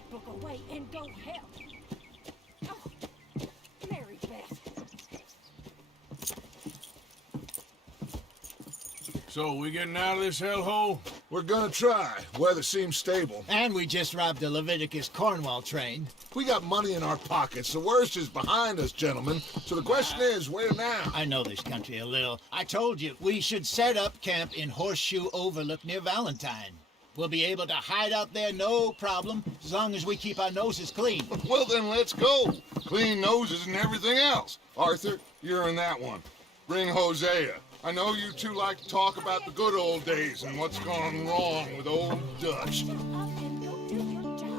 that book away and go help. Oh, Mary Beth. So, we getting out of this hellhole? We're gonna try. Weather seems stable. And we just robbed the Leviticus Cornwall train. We got money in our pockets. The worst is behind us, gentlemen. So the question is, where now? I know this country a little. I told you, we should set up camp in Horseshoe Overlook near Valentine. We'll be able to hide out there no problem, as long as we keep our noses clean. Well, then let's go. Clean noses and everything else. Arthur, you're in that one. Bring Hosea. I know you two like to talk about the good old days and what's gone wrong with old Dutch. Up and go do your job.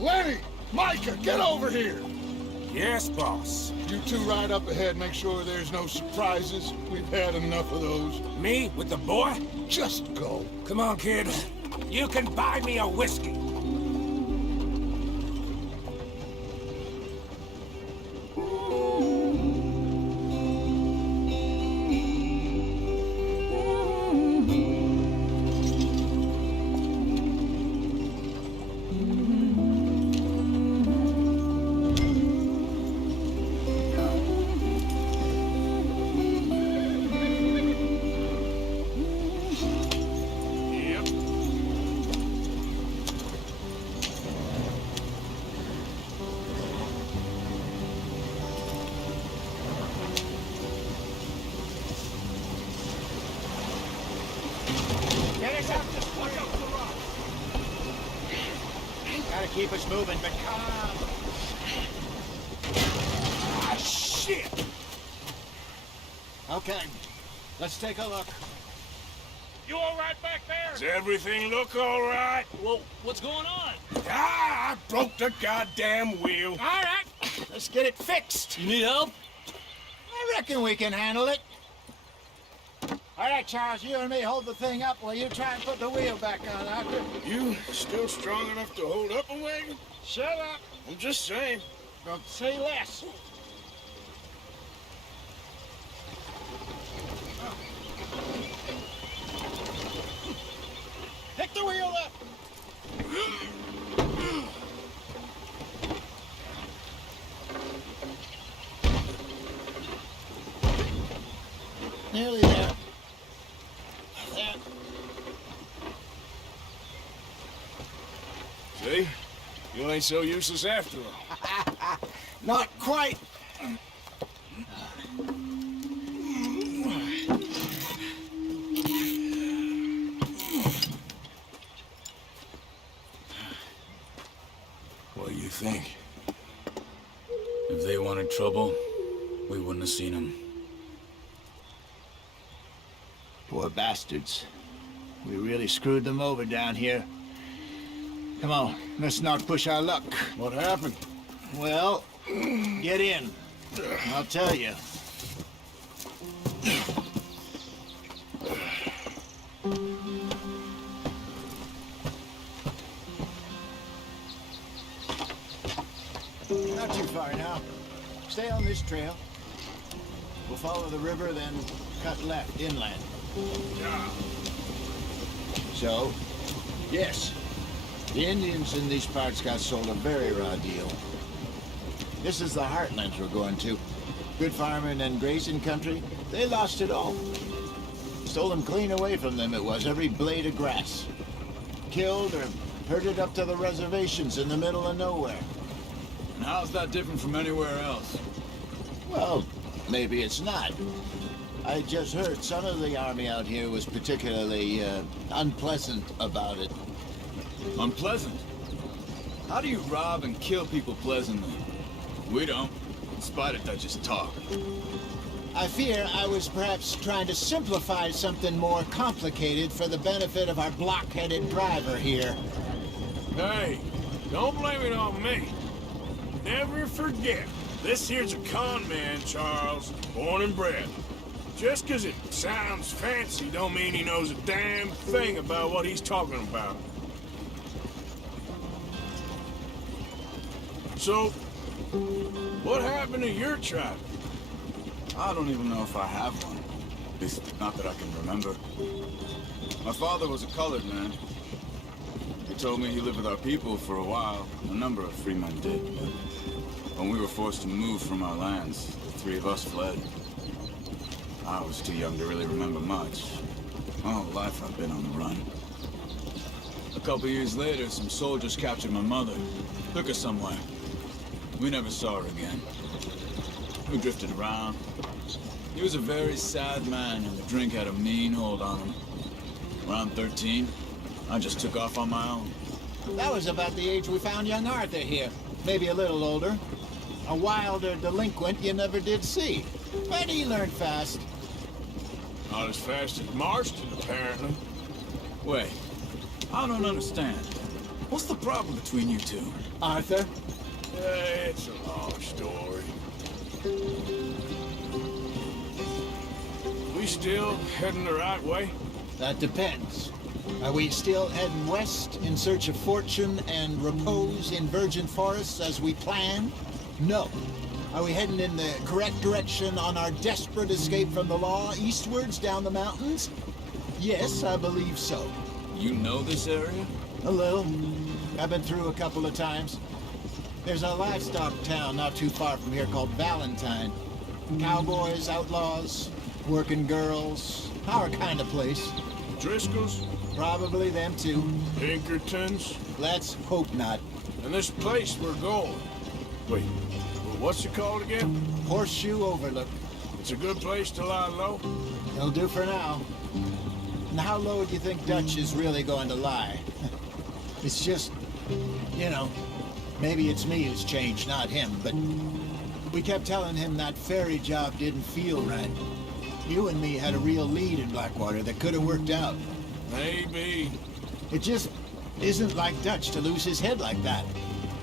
Lenny! Micah, get over here! Yes, boss. You two ride up ahead, make sure there's no surprises. We've had enough of those. Me with the boy? Just go. Come on, kid. You can buy me a whiskey. Gotta keep us moving, but calm. Ah, shit! Okay, let's take a look. You all right back there? Does everything look all right? Well, what's going on? Ah, I broke the goddamn wheel. All right, let's get it fixed. You need help? I reckon we can handle it. All right, Charles, you and me hold the thing up while you try and put the wheel back on, Arthur. You still strong enough to hold up a wagon? Shut up. I'm just saying. Don't say less. Pick the wheel up. Nearly there. There. See? You ain't so useless after all. Not quite. What do you think? If they wanted trouble, we wouldn't have seen them. Poor bastards. We really screwed them over down here. Come on, let's not push our luck. What happened? Well, get in. I'll tell you. Not too far now. Stay on this trail. We'll follow the river, then cut left inland. So, yes, the Indians in these parts got sold a very raw deal. This is the heartlands we're going to. Good farming and grazing country, they lost it all. Stolen clean away from them it was, every blade of grass. killed or herded up to the reservations in the middle of nowhere. And how's that different from anywhere else? Well, maybe it's not. I just heard some of the army out here was particularly unpleasant about it. Unpleasant? How do you rob and kill people pleasantly? We don't, in spite of Dutch's talk. I fear I was perhaps trying to simplify something more complicated for the benefit of our block-headed driver here. Hey, don't blame it on me. Never forget, this here's a con man, Charles, born and bred. Just 'cause it sounds fancy don't mean he knows a damn thing about what he's talking about. So, what happened to your tribe? I don't even know if I have one. At least, not that I can remember. My father was a colored man. He told me he lived with our people for a while. A number of free men did, but when we were forced to move from our lands, the three of us fled. I was too young to really remember much. My whole life I've been on the run. A couple years later, some soldiers captured my mother. Took her somewhere. We never saw her again. We drifted around. He was a very sad man, and the drink had a mean hold on him. Around 13, I just took off on my own. That was about the age we found young Arthur here. Maybe a little older. A wilder delinquent you never did see. But he learned fast. Not as fast as Marston, apparently. Wait, I don't understand. What's the problem between you two? Arthur? It's a long story. We still heading the right way? That depends. Are we still heading west in search of fortune and repose in virgin forests as we planned? No. Are we heading in the correct direction on our desperate escape from the law eastwards down the mountains? Yes, I believe so. You know this area? A little. I've been through a couple of times. There's a livestock town not too far from here called Valentine. Cowboys, outlaws, working girls, our kind of place. Driscoll's? Probably them too. Pinkertons? Let's hope not. And this place we're going. Wait, what's it called again? Horseshoe Overlook. It's a good place to lie low? It'll do for now. And how low do you think Dutch is really going to lie? It's just, you know, maybe it's me who's changed, not him, but we kept telling him that ferry job didn't feel right. You and me had a real lead in Blackwater that could have worked out. Maybe. It just isn't like Dutch to lose his head like that.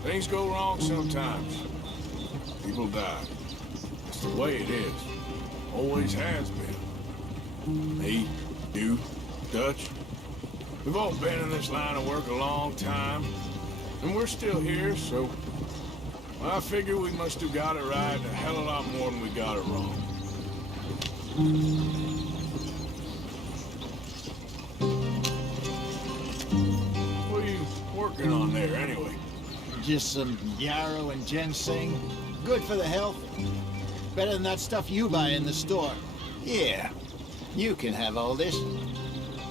Things go wrong sometimes. People die. It's the way it is. Always has been. Me, you, Dutch. We've all been in this line of work a long time. And we're still here, so I figure we must have got it right a hell of a lot more than we got it wrong. What are you working on there, anyway? Just some yarrow and ginseng. Good for the health. Better than that stuff you buy in the store. Yeah, you can have all this.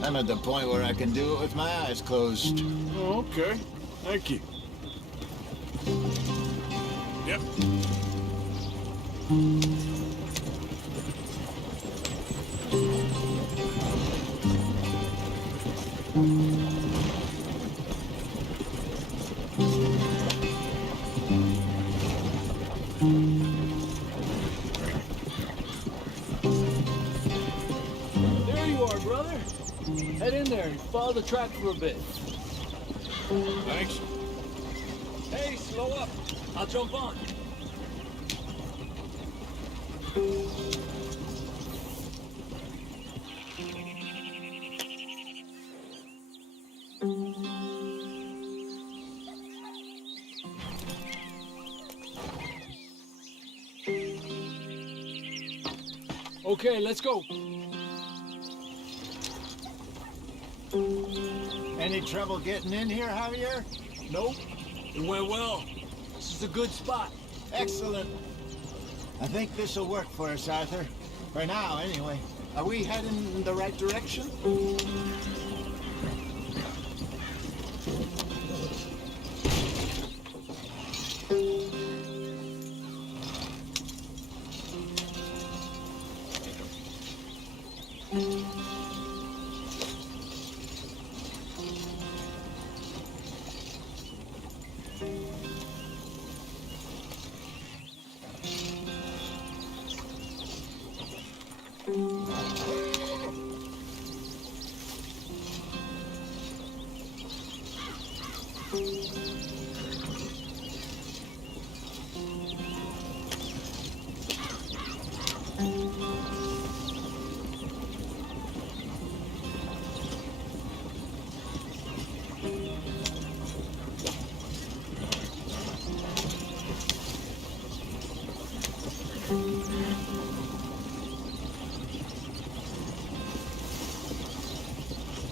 I'm at the point where I can do it with my eyes closed. Oh, okay. Thank you. Yep. There you are, brother. Head in there and follow the track for a bit. Thanks. Hey, slow up. I'll jump on. Okay, let's go. Any trouble getting in here, Javier? Nope. It went well. This is a good spot. Excellent. I think this'll work for us, Arthur. For now, anyway. Are we heading in the right direction?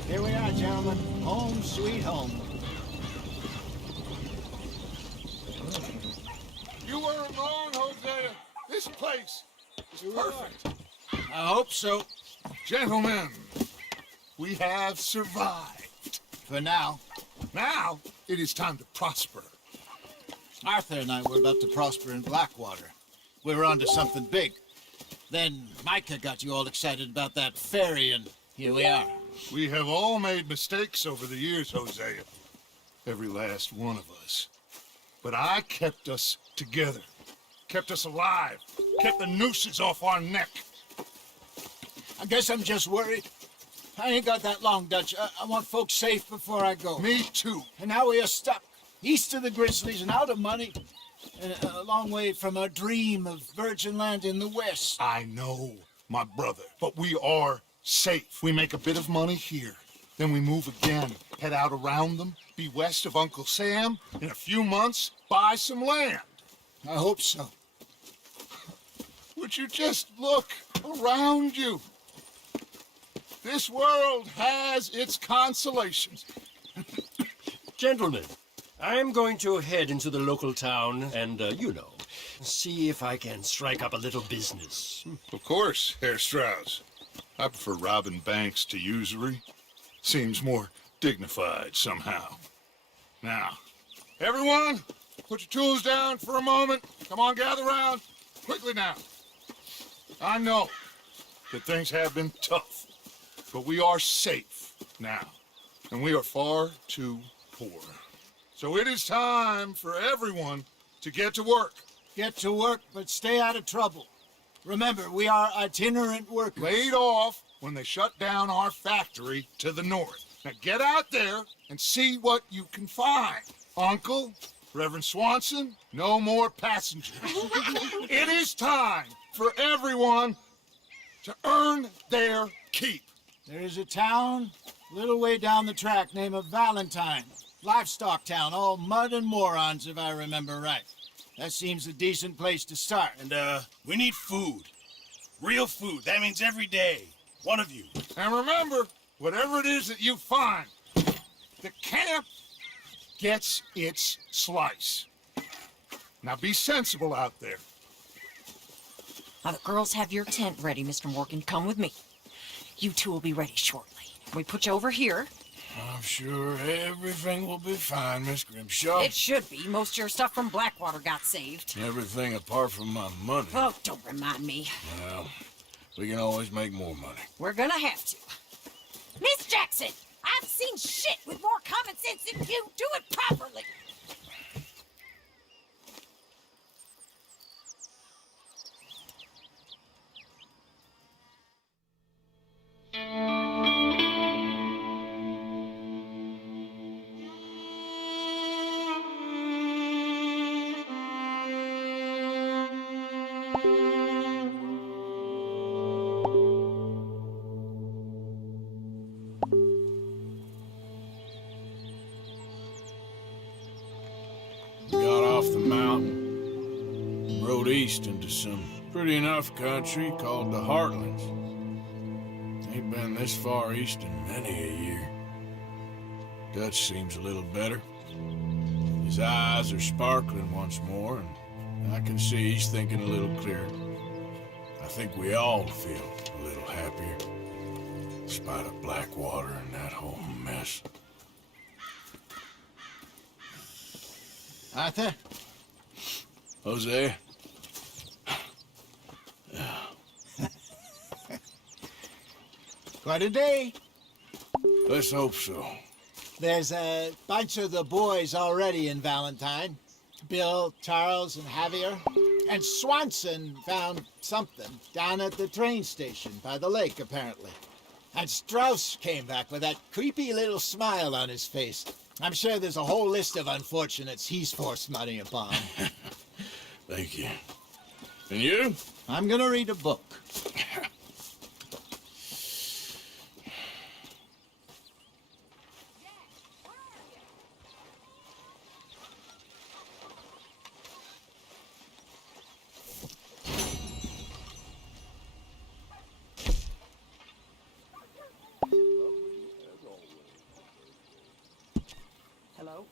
Here we are, gentlemen. Home sweet home. You weren't wrong, Hosea. This place is perfect. I hope so. Gentlemen, we have survived. For now. Now, it is time to prosper. Arthur and I were about to prosper in Blackwater. We were onto something big. Then Micah got you all excited about that ferry, and here we are. We have all made mistakes over the years, Hosea. Every last one of us. But I kept us together. Kept us alive. Kept the nooses off our neck. I guess I'm just worried. I ain't got that long, Dutch. I want folks safe before I go. Me too. And now we are stuck, east of the Grizzlies and out of money, and a long way from our dream of virgin land in the west. I know, my brother, but we are safe. We make a bit of money here. Then we move again, head out around them, be west of Uncle Sam. In a few months, buy some land. I hope so. Would you just look around you? This world has its consolations. Gentlemen, I'm going to head into the local town and, see if I can strike up a little business. Of course, Herr Strauss. I prefer robbing banks to usury. Seems more dignified somehow. Now, everyone, put your tools down for a moment. Come on, gather round. Quickly now. I know that things have been tough, but we are safe now, and we are far too poor. So it is time for everyone to get to work. Get to work, but stay out of trouble. Remember, we are itinerant workers. Laid off when they shut down our factory to the north. Now get out there and see what you can find. Uncle, Reverend Swanson, no more passengers. It is time for everyone to earn their keep. There is a town a little way down the track named Valentine. Livestock town, all mud and morons, if I remember right. That seems a decent place to start. And, we need food. Real food. That means every day. One of you. And remember, whatever it is that you find, the camp gets its slice. Now be sensible out there. Now the girls have your tent ready, Mr. Morgan. Come with me. You two will be ready shortly. We put you over here. I'm sure everything will be fine, Miss Grimshaw. It should be. Most of your stuff from Blackwater got saved. Everything apart from my money. Oh, don't remind me. Well, we can always make more money. We're gonna have to. Miss Jackson, I've seen shit with more common sense than you. Do it properly. We got off the mountain, rode east into some pretty enough country called the Heartlands. Ain't been this far east in many a year. Dutch seems a little better. His eyes are sparkling once more, and I can see he's thinking a little clearer. I think we all feel a little happier, in spite of Blackwater and that whole mess. Arthur? Jose? Quite a day. Let's hope so. There's a bunch of the boys already in Valentine. Bill, Charles, and Javier. And Swanson found something down at the train station by the lake, apparently. And Strauss came back with that creepy little smile on his face. I'm sure there's a whole list of unfortunates he's forced money upon. Thank you. And you? I'm gonna read a book. Hello?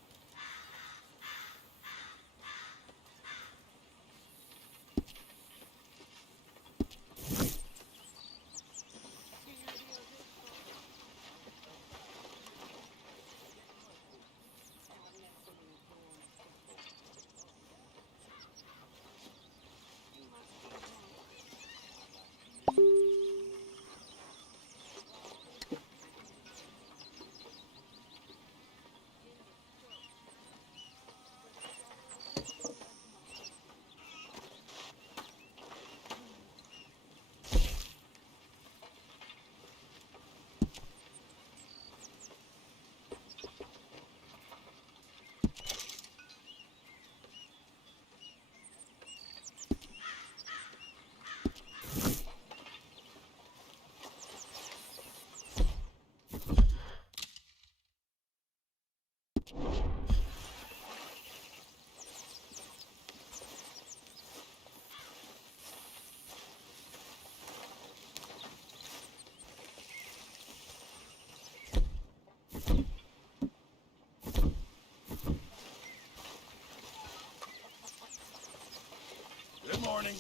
Good morning.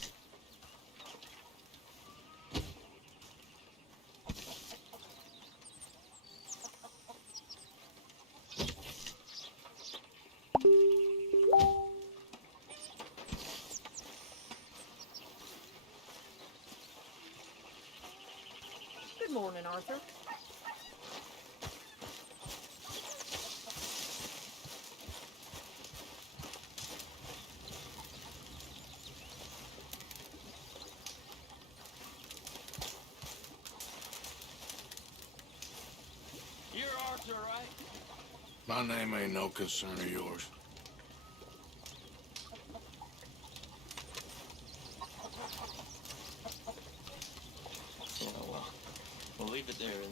Good morning, Arthur. You're Arthur, right? My name ain't no concern of yours. Yeah, well, we'll leave it there then.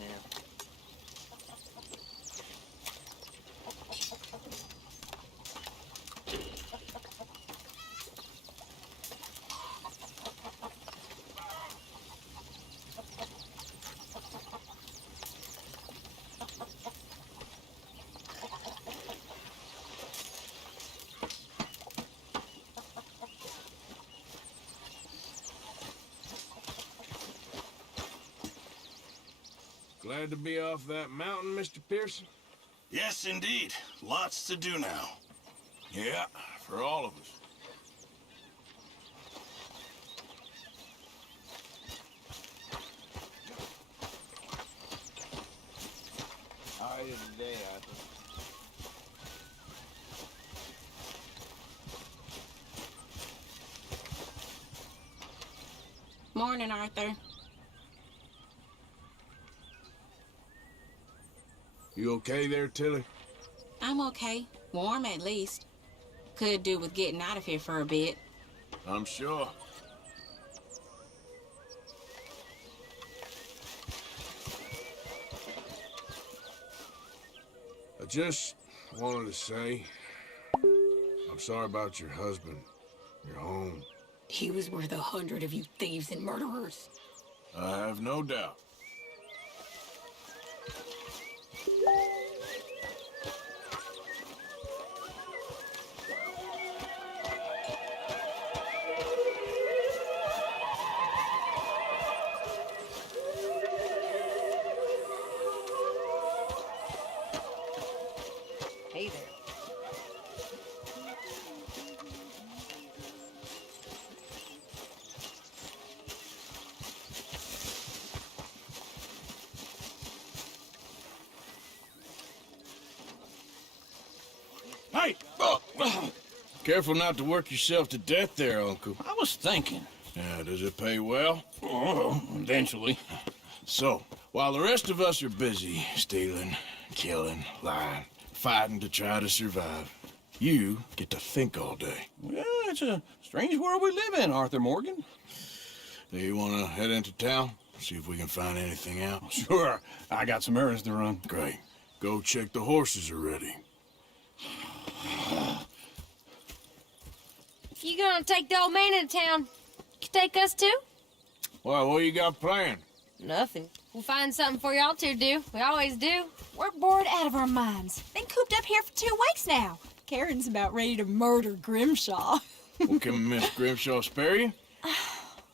Glad to be off that mountain, Mr. Pearson? Yes, indeed. Lots to do now. Yeah, for all of us. How are you today, Arthur? Morning, Arthur. You okay there, Tilly? I'm okay. Warm, at least. Could do with getting out of here for a bit. I'm sure. I just wanted to say, I'm sorry about your husband, your home. He was worth 100 of you thieves and murderers. I have no doubt. Hey there. Hey! Careful not to work yourself to death there, Uncle. I was thinking. Yeah, does it pay well? Oh, eventually. So, while the rest of us are busy stealing, killing, lying, fighting to try to survive, you get to think all day. Well, it's a strange world we live in, Arthur Morgan. Do you want to head into town? See if we can find anything out? Sure, I got some errands to run. Great. Go check the horses are ready. If you gonna take the old man into town, you take us too? Well, what you got planned? Nothing. We'll find something for y'all to do. We always do. We're bored out of our minds. Been cooped up here for 2 weeks now. Karen's about ready to murder Grimshaw. Well, can Miss Grimshaw spare you?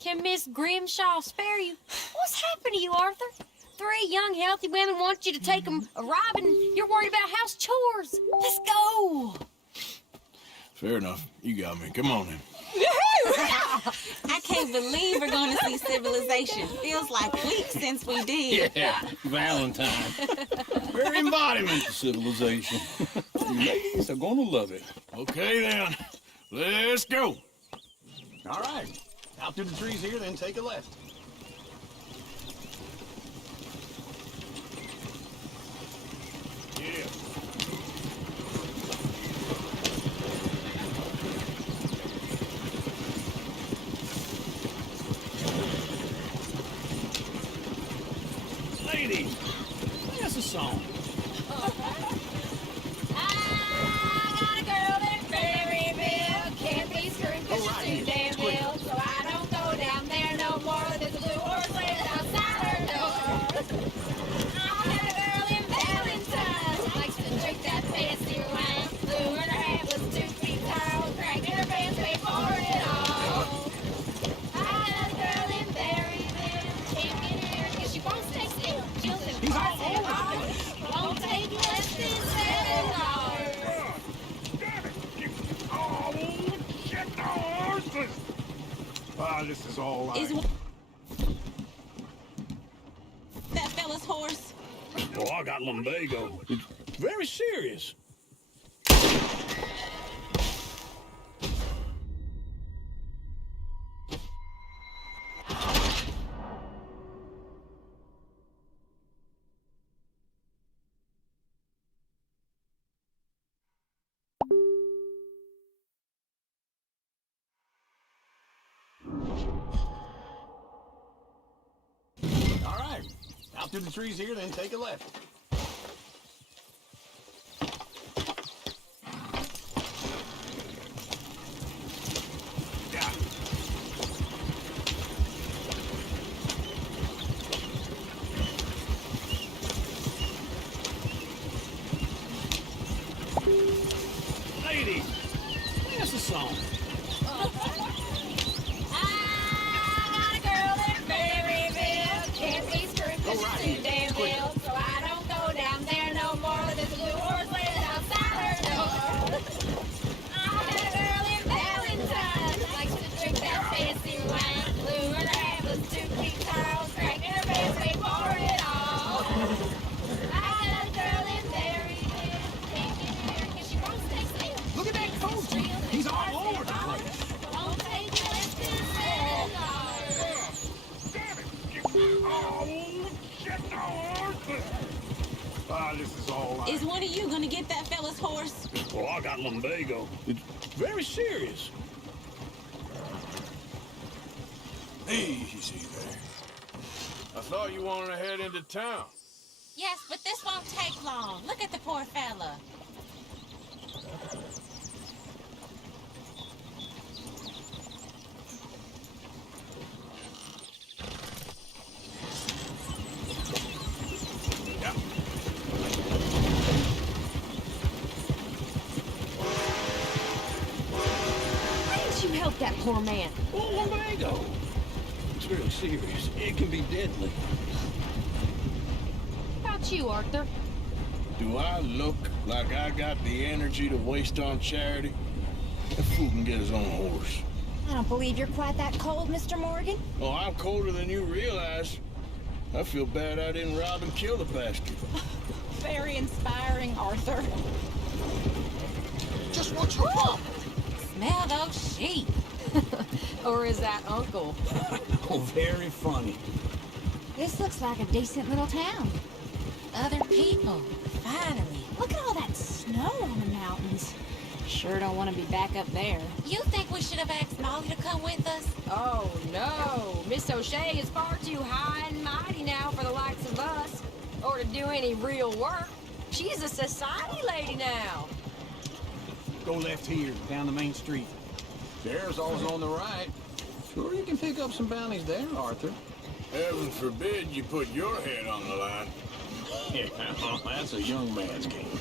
Can Miss Grimshaw spare you? What's happened to you, Arthur? 3 young, healthy women want you to take them a ride, and you're worried about house chores. Let's go. Fair enough. You got me. Come on then. I can't believe we're going to see civilization. Feels like weeks since we did. Yeah, Valentine. Very embodiment of civilization. You ladies are gonna love it. Okay then. Let's go. All right. Out through the trees here, then take a left. Yeah. Ladies, play us a song. I got a girl in Berryville. Can't be screwed 'cause she's too damn ill. So I don't go down there no more. There's a blue horse waiting outside her door. I got a girl in Valentine. She likes to drink that fancy wine. Blue in her hair was 2 feet tall. Cracked in her pants, paid for it all. I got a girl in Berryville. Can't get here 'cause she won't stay still. She'll sit parts in her heart. Won't take less than 7 hours. This is all Is that fella's horse? Oh, I got lumbago. It's very serious. All right. Out through the trees here, then take a left. Ladies, play us a song. I got a girl in Berryville. Can't be screwed 'cause she's too damn ill. So I don't go down there no more. There's a blue horse waiting outside her door. I got a girl in Valentine. She likes to drink that fancy wine. Blue in her hair was 2 feet tall. Cracked in her pants, paid for it all. I got a girl in Berryville. Can't get here 'cause she won't stay still. Look at that coach. He's all over the place. Won't take less than 7 hours. This is all Is one of you going to get that fella's horse? Oh, I got lumbago. It's very serious. Easy there. I thought you wanted to head into town. Yes, but this won't take long. Look at the poor fella. Why didn't you help that poor man? Oh, lumbago. It's really serious. It can be deadly. How about you, Arthur? Do I look like I got the energy to waste on charity? That fool can get his own horse. I don't believe you're quite that cold, Mr. Morgan. Oh, I'm colder than you realize. I feel bad I didn't rob and kill the bastard. Very inspiring, Arthur. Just what's your problem? Smell those sheep. Or is that Uncle? Oh, very funny. This looks like a decent little town. Other people, finally. Look at all that snow on the mountains. Sure don't want to be back up there. You think we should have asked Molly to come with us? Oh, no. Miss O'Shea is far too high and mighty now for the likes of us. Or to do any real work. She's a society lady now. Go left here, down the main street. There's always on the right. Sure you can pick up some bounties there, Arthur. Heaven forbid you put your head on the line. Yeah, that's a young man's game.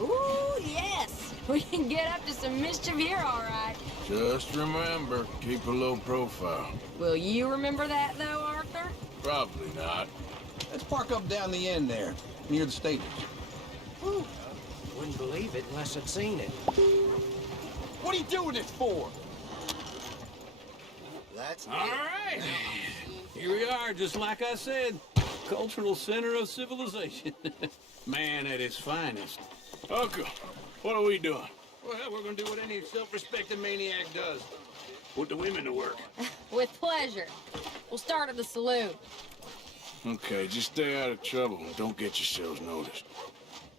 Ooh, yes. We can get up to some mischief here, all right. Just remember, keep a low profile. Will you remember that, though, Arthur? Probably not. Let's park up down the end there, near the stables. Whew. Wouldn't believe it unless I'd seen it. What are you doing this for? That's All right. Here we are, just like I said. Cultural center of civilization. Man at his finest. Uncle, what are we doing? Well, we're gonna do what any self-respecting maniac does. Put the women to work. With pleasure. We'll start at the saloon. Okay, just stay out of trouble and don't get yourselves noticed.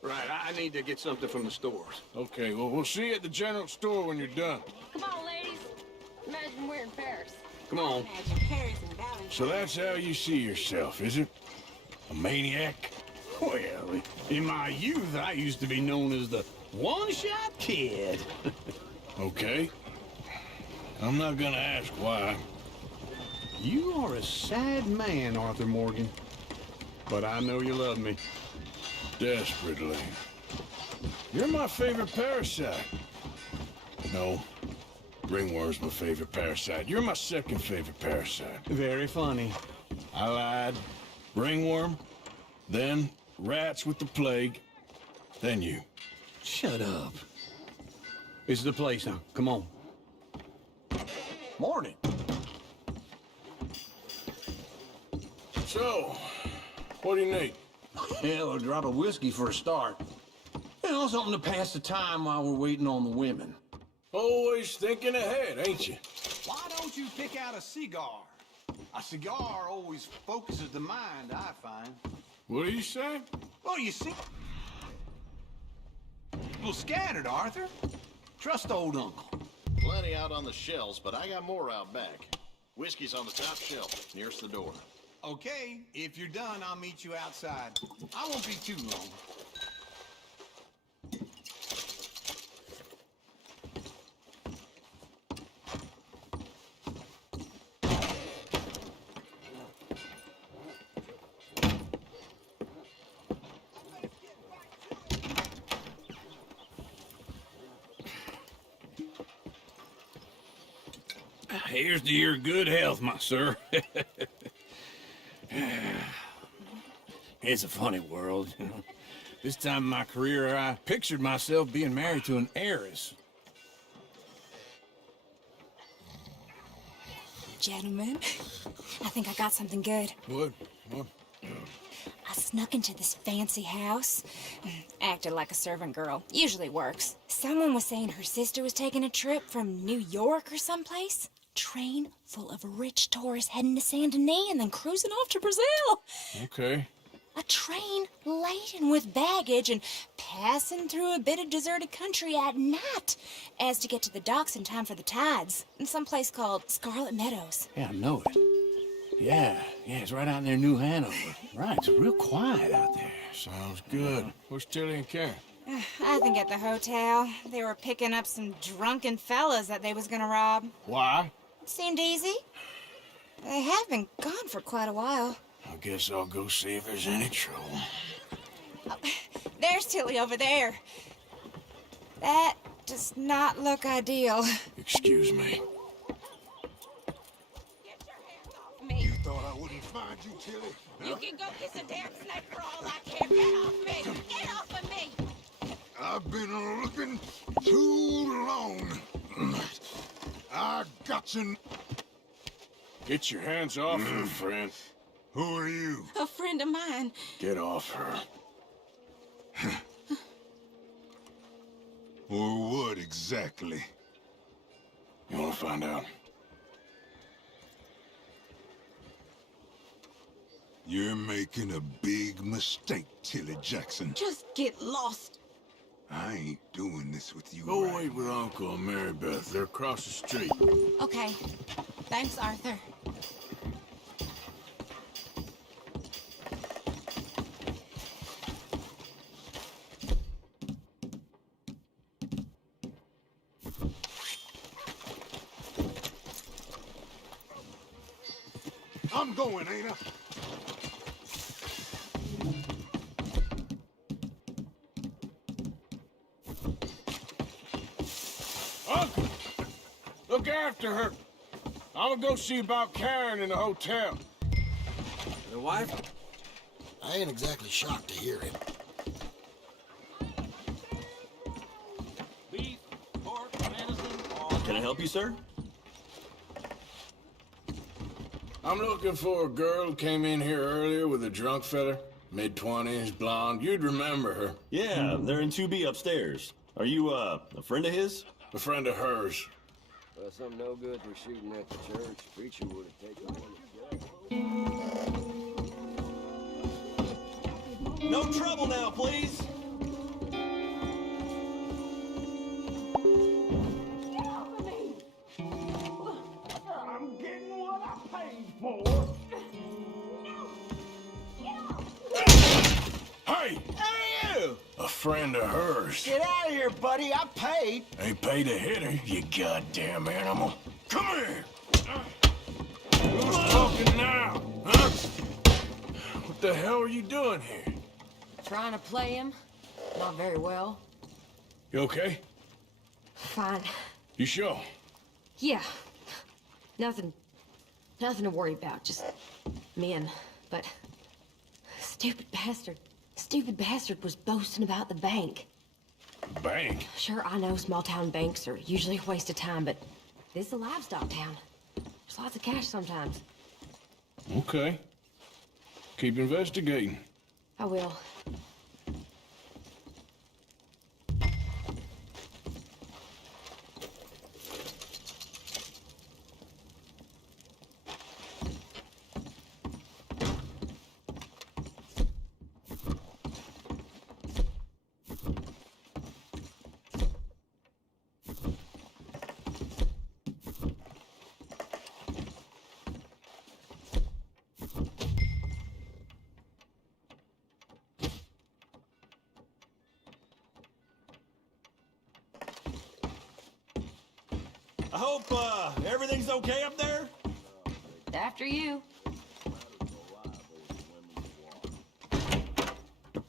Right, I need to get something from the stores. Okay, well, we'll see you at the general store when you're done. Come on, ladies. Imagine we're in Paris. Come on. Imagine Paris and Valentine. So that's how you see yourself, is it? A maniac? Well, in my youth, I used to be known as the one-shot kid. Okay. I'm not gonna ask why. You are a sad man, Arthur Morgan. But I know you love me. Desperately. You're my favorite parasite. No. Ringworm's my favorite parasite. You're my second favorite parasite. Very funny. I lied. Ringworm, then rats with the plague, then you. Shut up. This is the place now. Come on. Morning. So, what do you need? Hell, a drop of whiskey for a start. You know, something to pass the time while we're waiting on the women. Always thinking ahead, ain't you? Why don't you pick out a cigar? A cigar always focuses the mind, I find. What are you saying? Well, you see... A little scattered, Arthur. Trust old uncle. plenty out on the shelves, but I got more out back. Whiskey's on the top shelf, nearest the door. Okay, if you're done, I'll meet you outside. I won't be too long. Here's to your good health, my sir. It's a funny world, you know. This time in my career, I pictured myself being married to an heiress. Gentlemen, I think I got something good. What? I snuck into this fancy house. Acted like a servant girl. Usually works. Someone was saying her sister was taking a trip from New York or someplace. Train full of rich tourists heading to Saint Denis and then cruising off to Brazil. Okay. A train laden with baggage and passing through a bit of deserted country at night as to get to the docks in time for the tides in some place called Scarlet Meadows. Yeah, I know it. Yeah, it's right out near New Hanover. Right, it's real quiet out there. Sounds good. Where's Tilly and Karen? I think at the hotel. They were picking up some drunken fellas that they was gonna rob. Why? Seemed easy. They have been gone for quite a while. I guess I'll go see if there's any trouble. Oh, there's Tilly over there. That does not look ideal. Excuse me. You thought I wouldn't find you, Tilly? You can go kiss a damn snake for all I care. Get off me! Get off of me! I've been looking too long. I got you. Get your hands off her, friend. Who are you? A friend of mine. Get off her. Or what exactly? You want to find out? You're making a big mistake, Tilly Jackson. Just get lost. I ain't doing this with you. Go right wait with now. Uncle and Mary Beth. They're across the street. Okay. Thanks, Arthur. I'm going, ain't I? Uncle! Look after her. I'm gonna go see about Karen in the hotel. The wife? I ain't exactly shocked to hear it. Beef, pork, venison, Can I help you, sir? I'm looking for a girl who came in here earlier with a drunk fella. Mid-20s, blonde. You'd remember her. Yeah, they're in 2B upstairs. Are you, a friend of his? A friend of hers. Well, something no good for shooting at the church. Preacher would have taken one. No trouble now, please. I'm getting what I paid for. Hey! Hey, you! A friend of hers. Get out of here, buddy. I paid. Ain't paid to hit her, you goddamn animal. Come here! Who's talking now, huh? What the hell are you doing here? Trying to play him. Not very well. You okay? Fine. You sure? Yeah. Nothing to worry about. Just men. But stupid bastard was boasting about the bank. Bank? Sure, I know small town banks are usually a waste of time, but this is a livestock town. There's lots of cash sometimes. Okay. Keep investigating. I will. I hope, everything's okay up there? After you.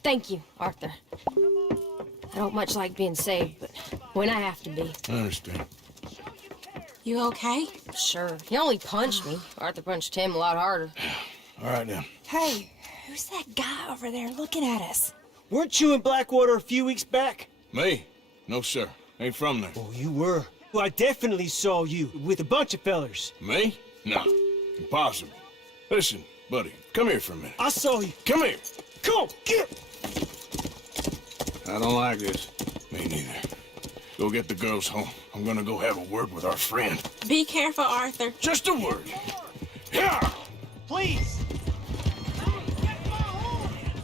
Thank you, Arthur. I don't much like being saved, but when I have to be. I understand. You okay? Sure. He only punched me. Arthur punched him a lot harder. All right, then. Hey, who's that guy over there looking at us? Weren't you in Blackwater a few weeks back? Me? No, sir. Ain't from there. Oh, you were. Well, I definitely saw you with a bunch of fellers. Me? No. Impossible. Listen, buddy, come here for a minute. I saw you. Come here. Come on, get! I don't like this. Me neither. Go get the girls home. I'm gonna go have a word with our friend. Be careful, Arthur. Just a word. Yeah! Please!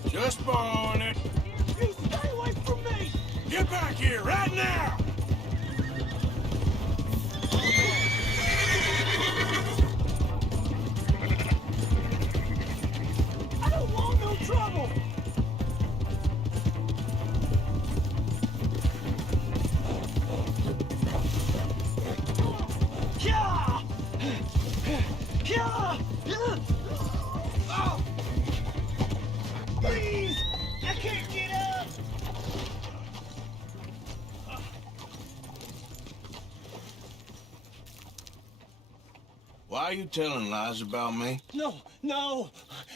Just borrowing it. You stay away from me! Get back here right now! I don't want no trouble! Yeah! Yeah! Oh! Please! I can't get up! Why are you telling lies about me? No.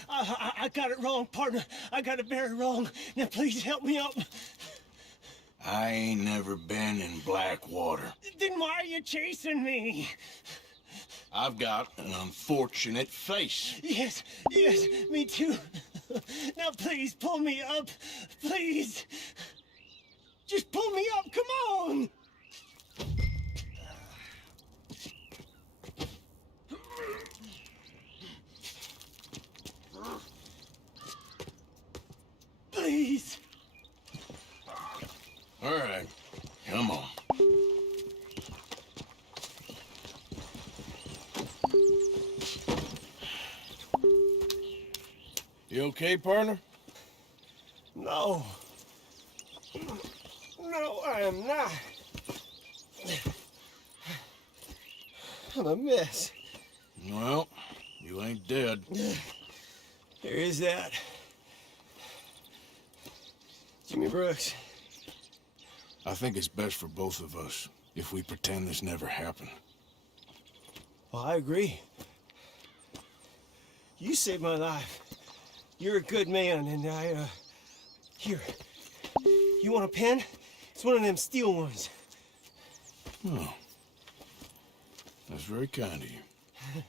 I got it wrong, partner. I got it very wrong. Now, please help me up. I ain't never been in Blackwater. Then why are you chasing me? I've got an unfortunate face. Yes, me too. Now, please, pull me up. Please. Just pull me up, come on! Please. All right, come on. You okay, partner? No. No, I am not. I'm a mess. Well, you ain't dead. There is that. Jimmy Brooks. I think it's best for both of us if we pretend this never happened. Well, I agree. You saved my life. You're a good man, and here. You want a pen? It's one of them steel ones. Oh. That's very kind of you.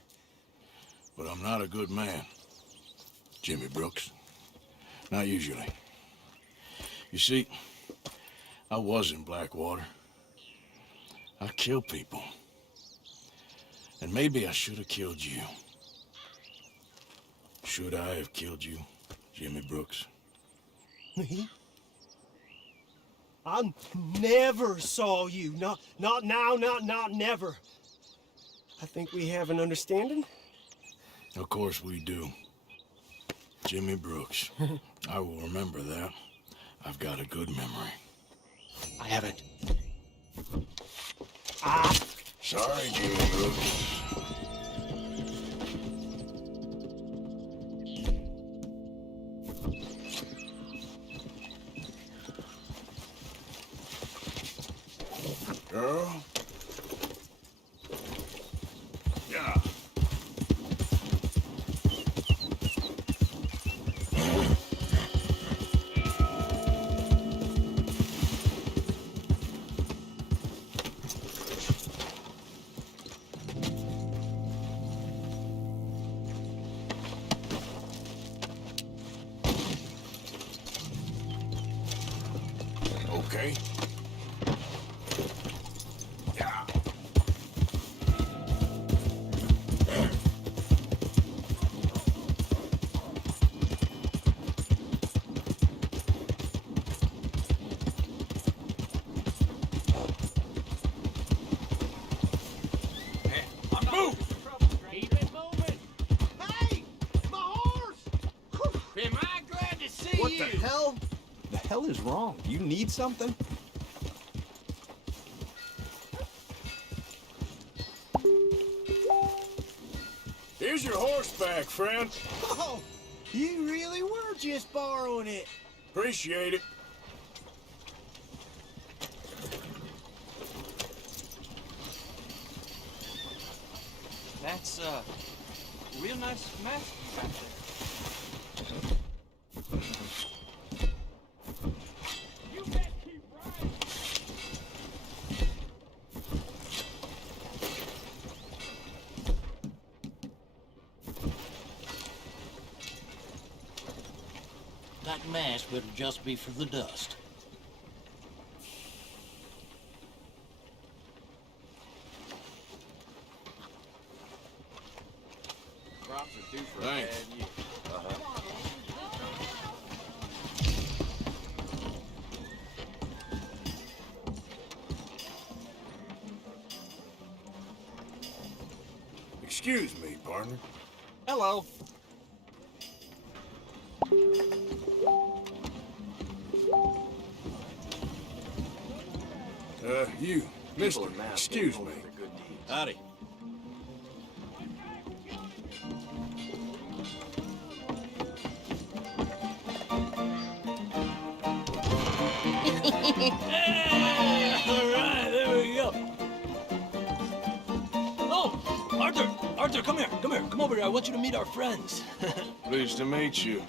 But I'm not a good man, Jimmy Brooks. Not usually. You see, I was in Blackwater. I kill people. And maybe I should have killed you. Should I have killed you, Jimmy Brooks? Me? I never saw you. Not now, not never. I think we have an understanding. Of course we do. Jimmy Brooks. I will remember that. I've got a good memory. I haven't. Sorry, Jimmy Brooks. Girl? Yeah. Okay. Yeah. Keep it moving. Hey, my horse! Am I glad to see What you? the hell? The hell is wrong? You need something? Here's your horse back, friend. Oh, you really were just borrowing it. Appreciate it. That's a real nice mask you got there. That mask better just be for the dust. Crops are due for Thanks. a bad year. Excuse me, partner. Hello. You, mister, excuse me. Howdy. All right, there we go. Oh, Arthur! Arthur, come here. Come over here. I want you to meet our friends. Pleased to meet you.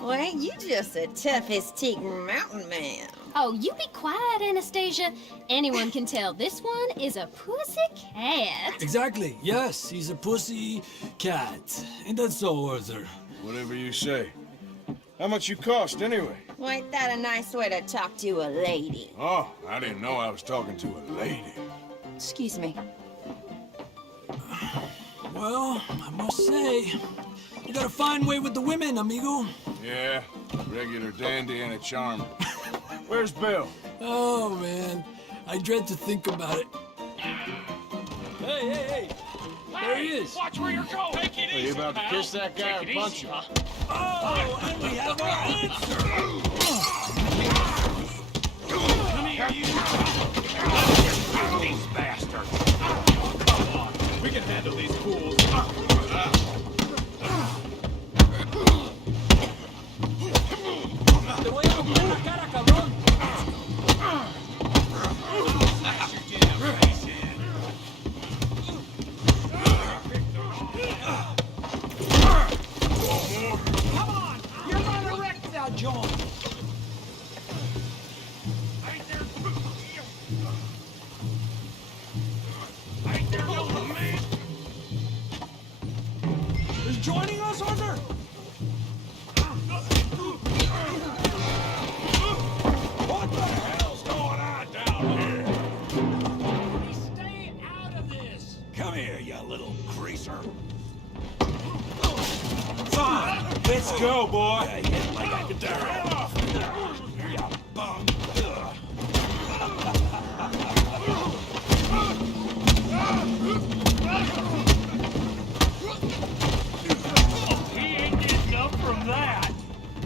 Well, ain't you just the toughest teak mountain man? Oh, you be quiet, Anastasia. Anyone can tell this one is a pussy cat. Exactly. Yes, he's a pussy cat. Ain't that so, Arthur? Whatever you say. How much you cost, anyway? Well, ain't that a nice way to talk to a lady? Oh, I didn't know I was talking to a lady. Excuse me. Well, I must say, you got a fine way with the women, amigo. Yeah, regular dandy and a charmer. Where's Bill? Oh, man. I dread to think about it. Hey! There he is. Watch where you're going. Take it Are you about to kiss that guy or punch him? Oh, and we have our answer. Come here, you. These bastards. Come on. We can handle these fools. Te voy a romper la cara, cabrón. Come on. You're gonna wreck that joint. Is joining us, Arthur? What the hell's going on down here? Stay out of this. Come here, you little greaser. Fine, let's go, boy. I hit like a guitar. You bum. He ain't getting up from that.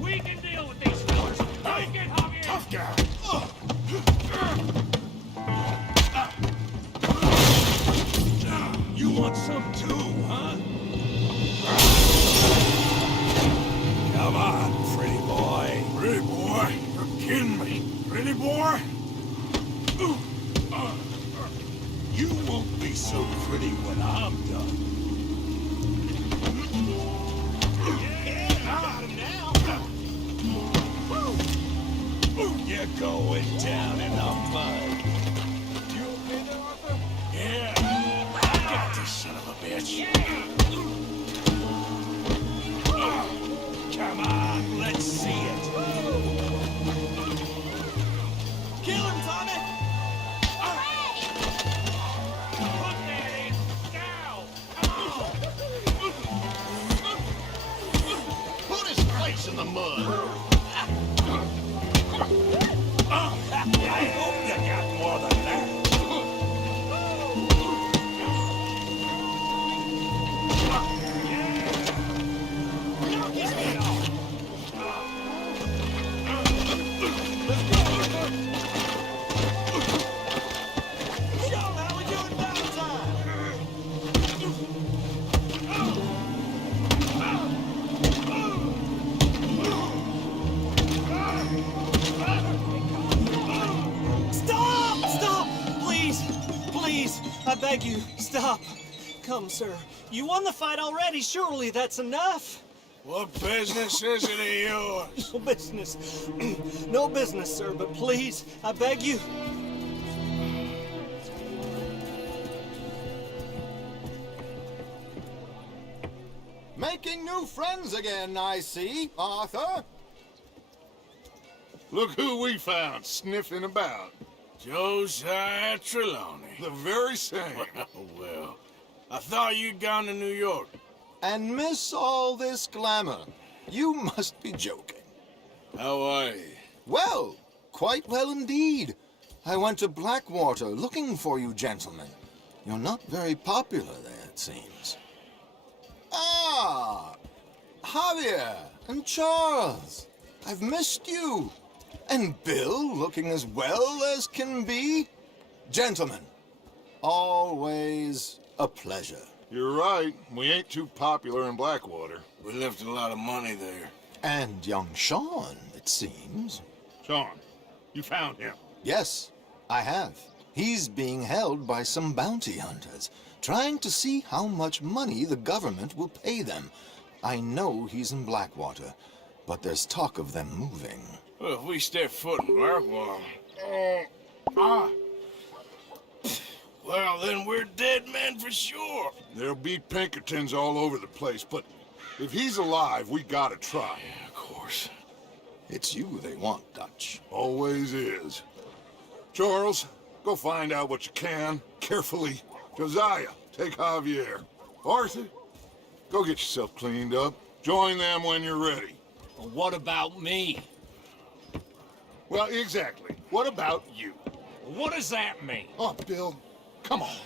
We can deal with these fellas. Hey, get hung in. Tough guy. You want some too, huh? Come on, pretty boy. Pretty boy? You're kidding me. Pretty boy? You won't be so pretty when I'm done. You're going down in the mud. You okay there, Arthur? Yeah. Got this son of a bitch. Come on, let's see it. Kill him, Tommy! Put that in. Down. Put his face in the mud. I hope you got more than that. I beg you, stop. Come, sir. You won the fight already. Surely that's enough. What business is it of yours? No business. No business, sir, but please, I beg you. Making new friends again, I see, Arthur. Look who we found sniffing about. Josiah Trelawney. The very same. Well, I thought you'd gone to New York. And miss all this glamour. You must be joking. How are you? Well, quite well indeed. I went to Blackwater looking for you gentlemen. You're not very popular there, it seems. Ah, Javier and Charles. I've missed you. And Bill looking as well as can be. Gentlemen, always a pleasure. You're right. We ain't too popular in Blackwater. We left a lot of money there. And young Sean, it seems. Sean, you found him? Yes, I have. He's being held by some bounty hunters, trying to see how much money the government will pay them. I know he's in Blackwater, but there's talk of them moving. Well, if we step foot in Blackwater... Well, then we're dead men for sure. There'll be Pinkertons all over the place, but if he's alive, we gotta try. Yeah, of course. It's you they want, Dutch. Always is. Charles, go find out what you can, carefully. Josiah, take Javier. Arthur, go get yourself cleaned up. Join them when you're ready. Well, what about me? Well, exactly. What about you? What does that mean? Oh, Bill, come on.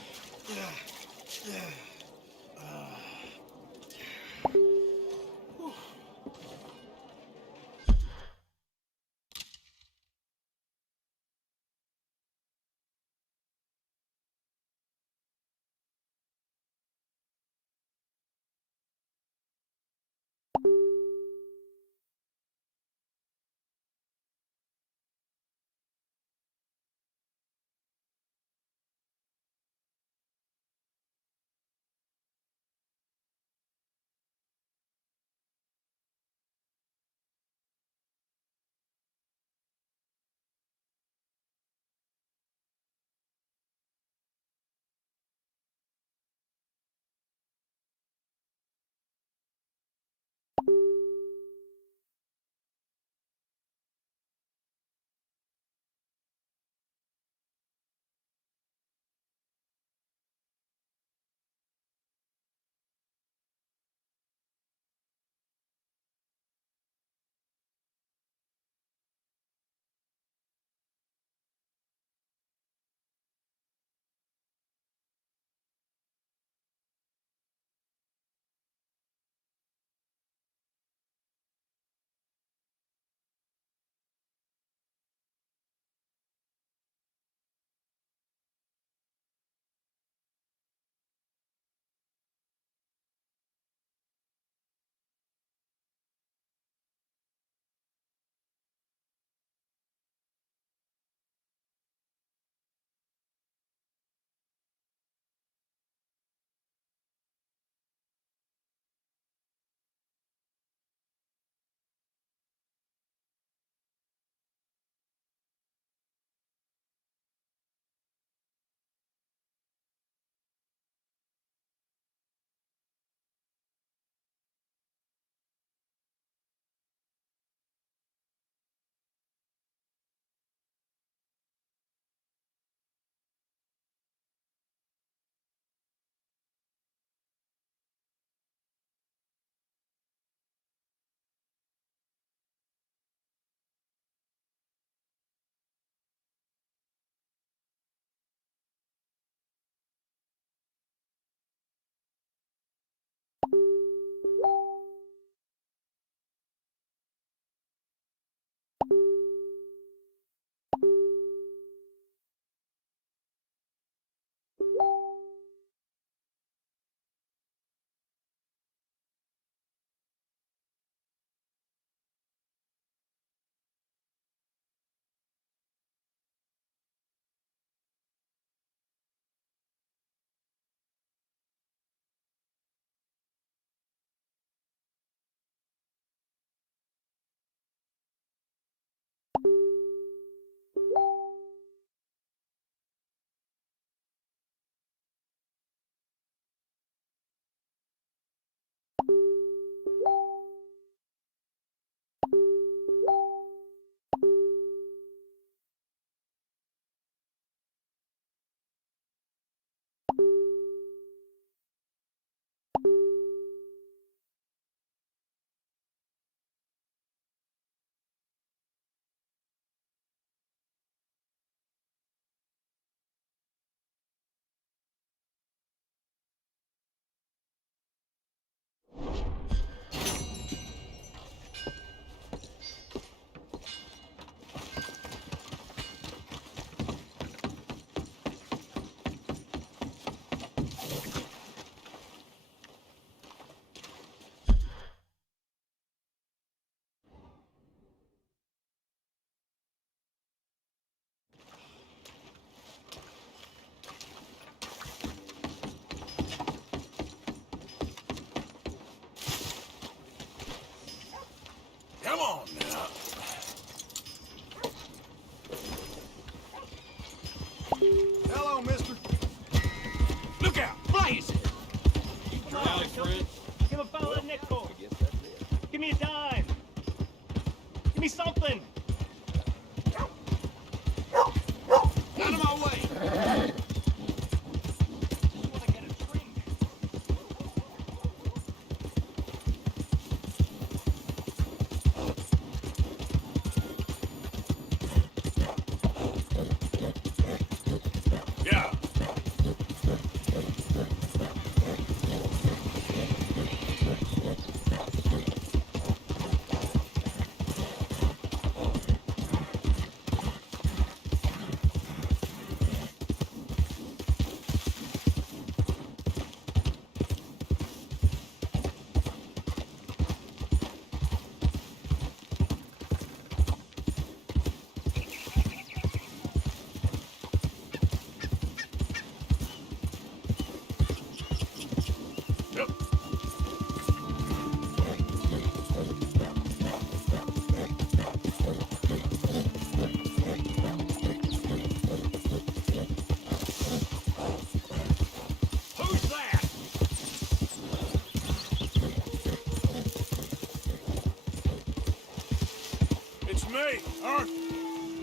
It's me, Arthur.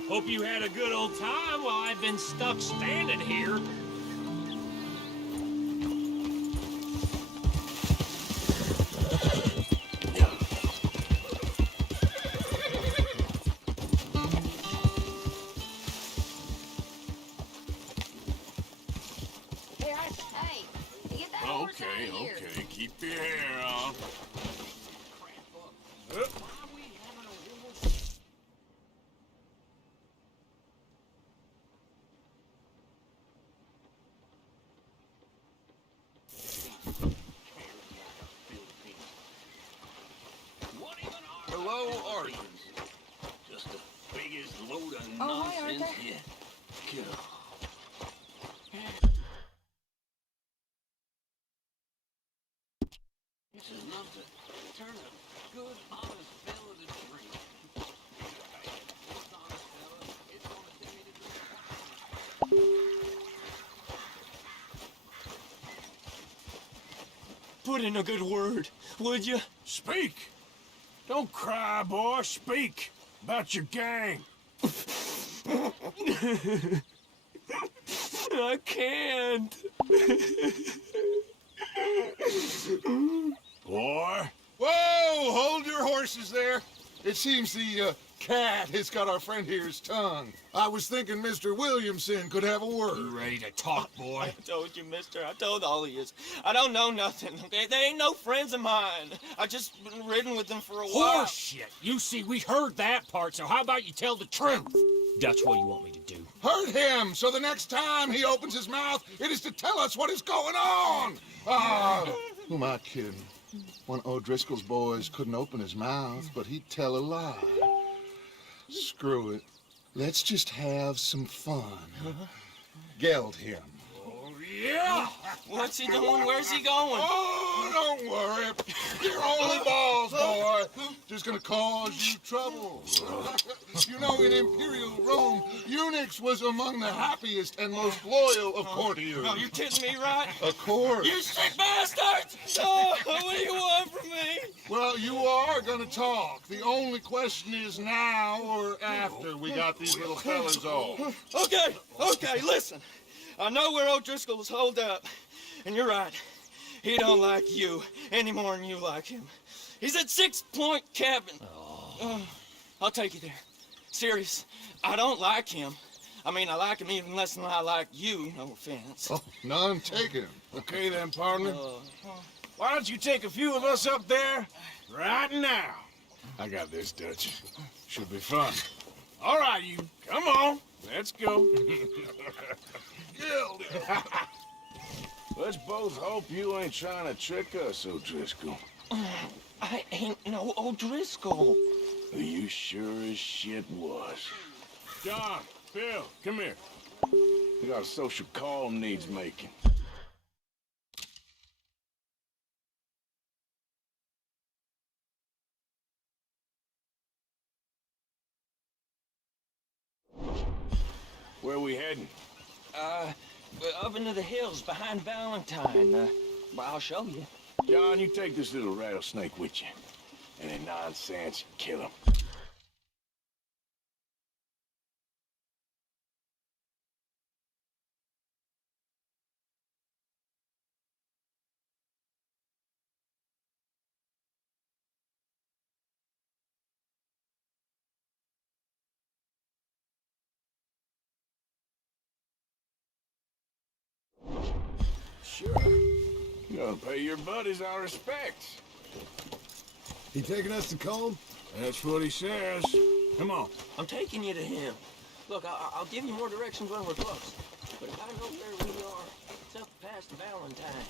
Hope you had a good old time while I've been stuck standing here. Hey, get that horse out Okay, of here. okay. Keep your hair on. Hello, Arthur. Just the biggest load of Oh, hi, nonsense Arthur. yet. Kill. This is enough to turn a good, honest fella to drink. This honest fella is gonna tell me to drink. Put in a good word, would you? Speak! Don't cry, boy. Speak about your gang. I can't. Boy. Whoa! Hold your horses there. It seems the cat has got our friend here's tongue. I was thinking Mr. Williamson could have a word. You ready to talk, boy? I told you, mister. I told all of you. I don't know nothing, okay? They ain't no friends of mine. I just been ridden with them for a while. Horse shit! You see, we heard that part, so how about you tell the truth? Dutch, what do you want me to do? Hurt him, so the next time he opens his mouth, it is to tell us what is going on. Ah, who am I kidding? One of O'Driscoll's boys couldn't open his mouth, but he'd tell a lie. Screw it. Let's just have some fun. Geld him. Yeah! What's he doing? Where's he going? Oh, don't worry. You're only balls, boy. Just gonna cause you trouble. You know, in Imperial Rome, eunuchs was among the happiest and most loyal of courtiers. No, you kidding me, right? Of course. You sick bastards! Oh, what do you want from me? Well, you are gonna talk. The only question is now or after we got these little fellas off. Okay, listen. I know where O'Driscoll's holed up, and you're right. He don't like you any more than you like him. He's at 6 Point Cabin. I'll take you there. Serious, I don't like him. I mean, I like him even less than I like you, no offense. Oh, none taken. Okay then, partner. Why don't you take a few of us up there right now? I got this, Dutch. Should be fun. All right, you. Come on. Let's go. Let's both hope you ain't trying to trick us, O'Driscoll. I ain't no O'Driscoll. You sure as shit was. John, Phil, come here. We got a social call needs making. Where we heading? Up into the hills behind Valentine. Well, I'll show you. John, you take this little rattlesnake with you. Any nonsense, kill him. Sure. You gotta pay your buddies our respects. He taking us to Colm? That's what he says. Come on. I'm taking you to him. Look, I'll give you more directions when we're close. But if I know where we are, it's up past Valentine.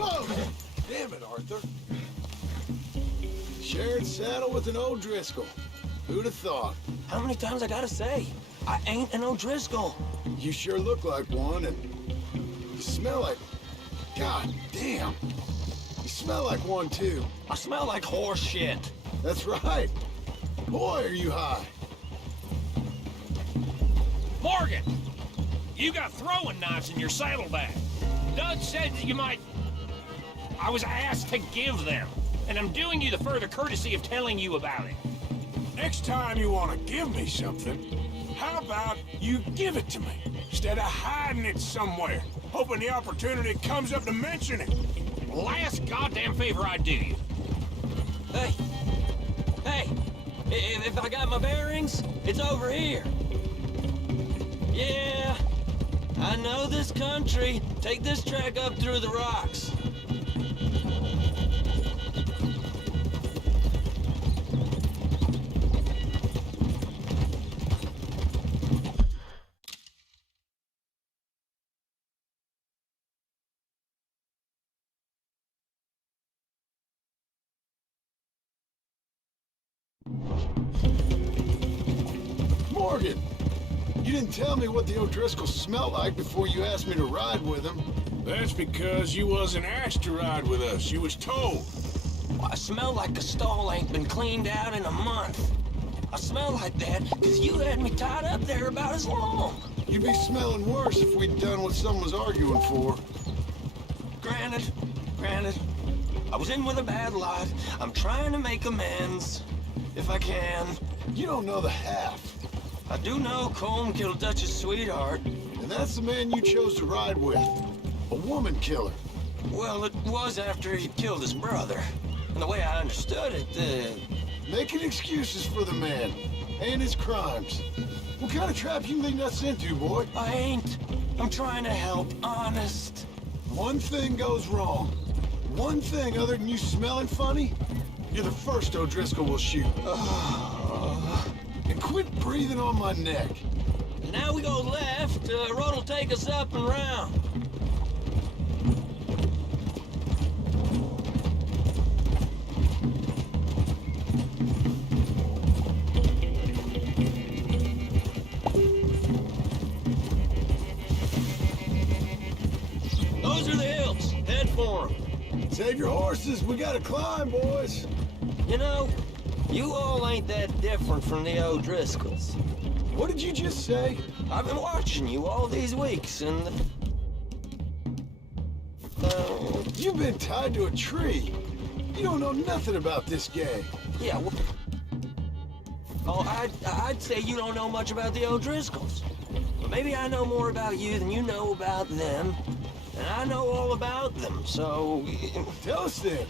Whoa! Damn it, Arthur. Shared saddle with an O'Driscoll. Who'd have thought? How many times I gotta say? I ain't an O'Driscoll. You sure look like one, and you smell like... God damn. You smell like one, too. I smell like horse shit. That's right. Boy, are you high. Morgan! You got throwing knives in your saddlebag. Doug said that you might... I was asked to give them, and I'm doing you the further courtesy of telling you about it. Next time you want to give me something, how about you give it to me, instead of hiding it somewhere, hoping the opportunity comes up to mention it. Last goddamn favor I do you. Hey! Hey! If I got my bearings, it's over here. Yeah, I know this country. Take this track up through the rocks. Morgan! You didn't tell me what the O'Driscoll smelled like before you asked me to ride with him. That's because you wasn't asked to ride with us. You was told. I smell like a stall ain't been cleaned out in a month. I smell like that because you had me tied up there about as long. You'd be smelling worse if we'd done what someone was arguing for. Granted. I was in with a bad lot. I'm trying to make amends, if I can. You don't know the half. I do know Colm killed Dutch's sweetheart. And that's the man you chose to ride with. A woman killer. Well, it was after he killed his brother. And the way I understood it, Making excuses for the man. And his crimes. What kind of trap you leading us into, boy? I ain't. I'm trying to help, honest. One thing goes wrong. One thing other than you smelling funny, you're the first O'Driscoll will shoot. And quit breathing on my neck. Now we go left. Road will take us up and round. Those are the hills. Head for them. Save your horses. We gotta climb, boys. You know, you all ain't that different from the O'Driscolls. What did you just say? I've been watching you all these weeks, and... You've been tied to a tree. You don't know nothing about this gang. Yeah, well... Oh, I'd say you don't know much about the O'Driscolls. But maybe I know more about you than you know about them. And I know all about them, so... Tell us then.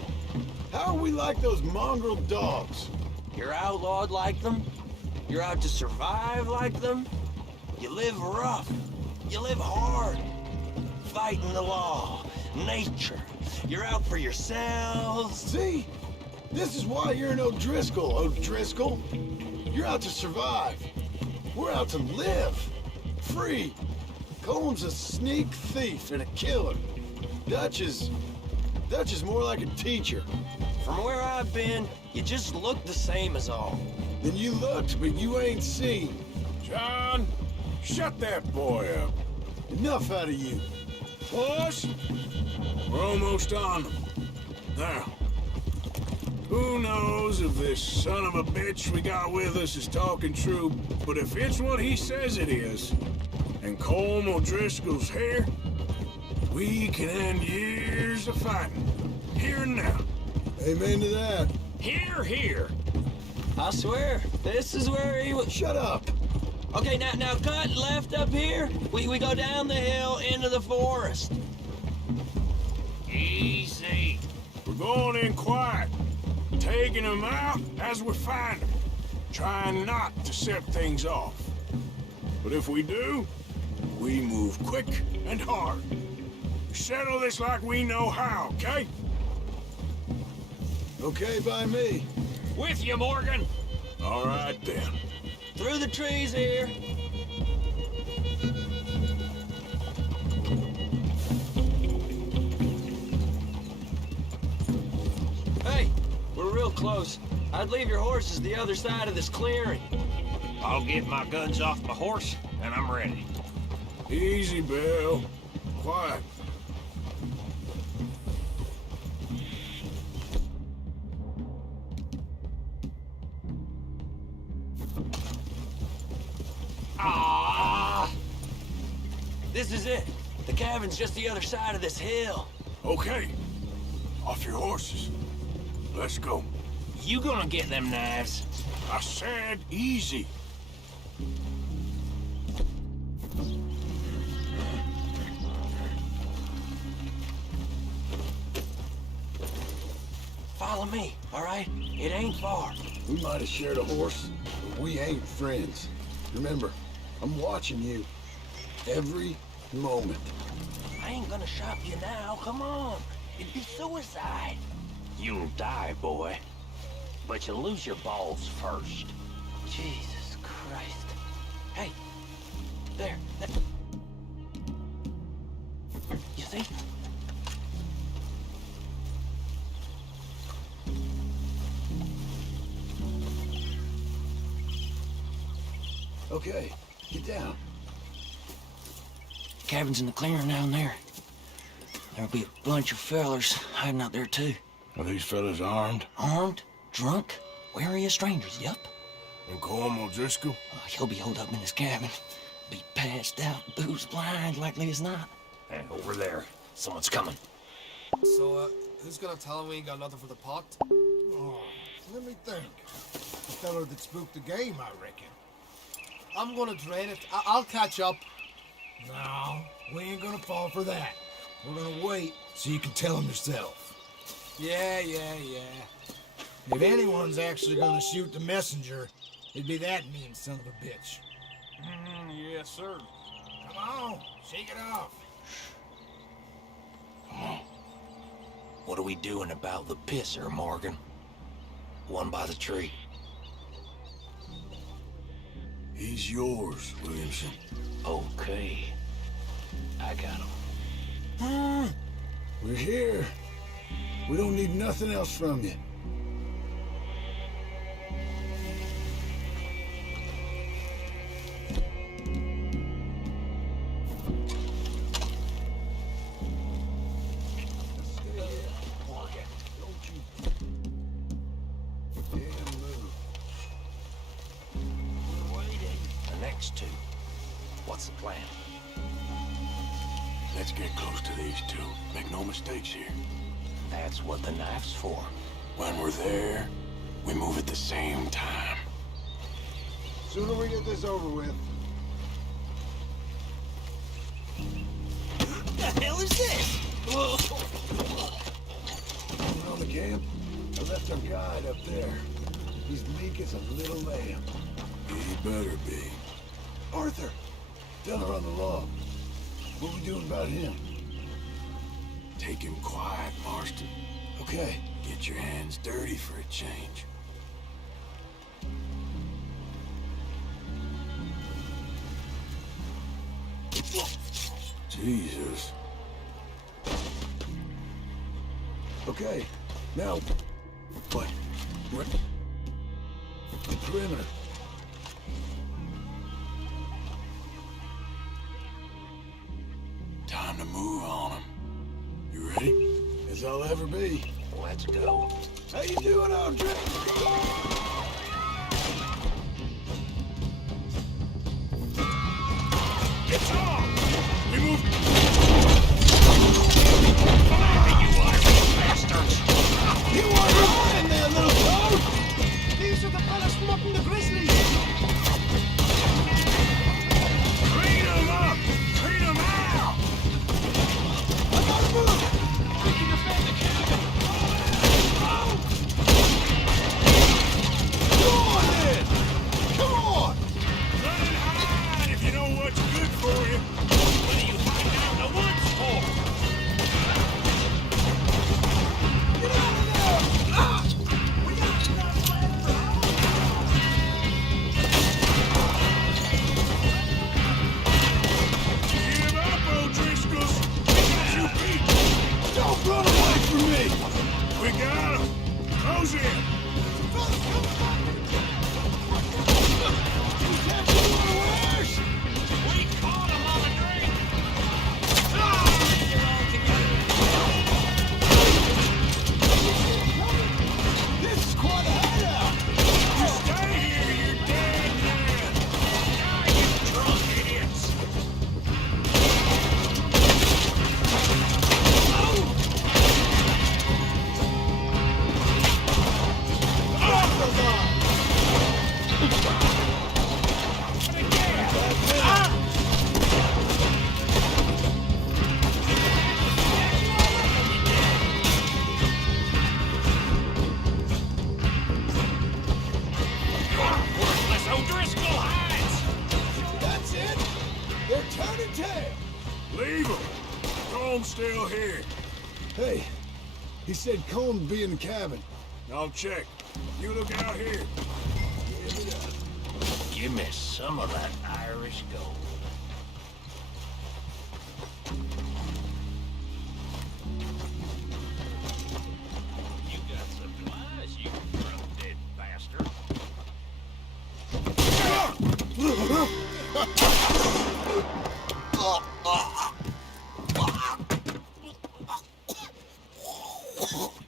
How are we like those mongrel dogs? You're outlawed like them? You're out to survive like them? You live rough. You live hard. Fighting the law. Nature. You're out for yourselves. See? This is why you're an O'Driscoll, O'Driscoll. You're out to survive. We're out to live. Free. Colm's a sneak thief and a killer. Dutch is more like a teacher. From where I've been, you just look the same as all. Then you looked, but you ain't seen. John, shut that boy up. Enough out of you. Boss, we're almost on them. Now, who knows if this son of a bitch we got with us is talking true, but if it's what he says it is, and Colm O'Driscoll's here, we can end years of fighting. Here and now. Amen to that. Here. I swear, this is where he was... Shut up. Okay, now cut left up here. We go down the hill into the forest. Easy. We're going in quiet. Taking them out as we find them. Trying not to set things off. But if we do, we move quick and hard. We settle this like we know how, okay? Okay by me. With you, Morgan. All right, then. Through the trees here. close, I'd leave your horses the other side of this clearing. I'll get my guns off my horse, and I'm ready. Easy, Bill. Quiet. Ah! This is it. The cabin's just the other side of this hill. Okay. Off your horses. Let's go. You gonna get them knives? I said easy. Follow me, all right? It ain't far. We might have shared a horse, but we ain't friends. Remember, I'm watching you. Every moment. I ain't gonna shop you now. Come on. It'd be suicide. You'll die, boy. But you'll lose your balls first. Jesus Christ. Hey. There. You see? Okay, get down. Cabin's in the clearing down there. There'll be a bunch of fellers hiding out there, too. Are these fellas armed? Armed? Drunk? Wary of strangers, yup. And Colm O'Driscoll? He'll be holed up in his cabin. Be passed out, booze blind, likely as not. Hey, over there. Someone's coming. So, who's gonna tell him we ain't got nothing for the pot? Oh, let me think. The fella that spooked the game, I reckon. I'm gonna drain it. I'll catch up. No, we ain't gonna fall for that. We're gonna wait so you can tell him yourself. Yeah. If anyone's actually gonna shoot the messenger, it'd be that mean son of a bitch. Yes, sir. Come on, shake it off. Come on. What are we doing about the pisser, Morgan? One by the tree. He's yours, Williamson. Okay. I got him. We're here. We don't need nothing else from you. Two. What's the plan? Let's get close to these two. Make no mistakes here. That's what the knife's for. When we're there, we move at the same time. Sooner we get this over with. What the hell is this? You know the camp? I left our guide up there. He's meek as a little lamb. He better be. Arthur, tell her on the log. What we doing about him? Take him quiet, Marston. Okay. Get your hands dirty for a change. Jesus. Okay, now, what? The perimeter. Time to move on him. You ready? As I'll ever be. Let's go. How you doing, Audrey? It's on! We move. You Irish bastards! You are lying there, little toad! These are the fellas from up in the Grizzlies! Clean him up! Clean him out! I gotta move! We can defend the cabin! Go on then! Come on! Run and hide if you know what's good for you. What are you hiding out in the woods for? Get out of there! Ah! We got enough left for Give up, O'Driscolls! We got you beat! Don't run away from me! We got him! Close in! still here. Hey, he said Cole'd be in the cabin. I'll check. You look out here. Give me some of that Irish gold. You got supplies, you drunk-dead bastard.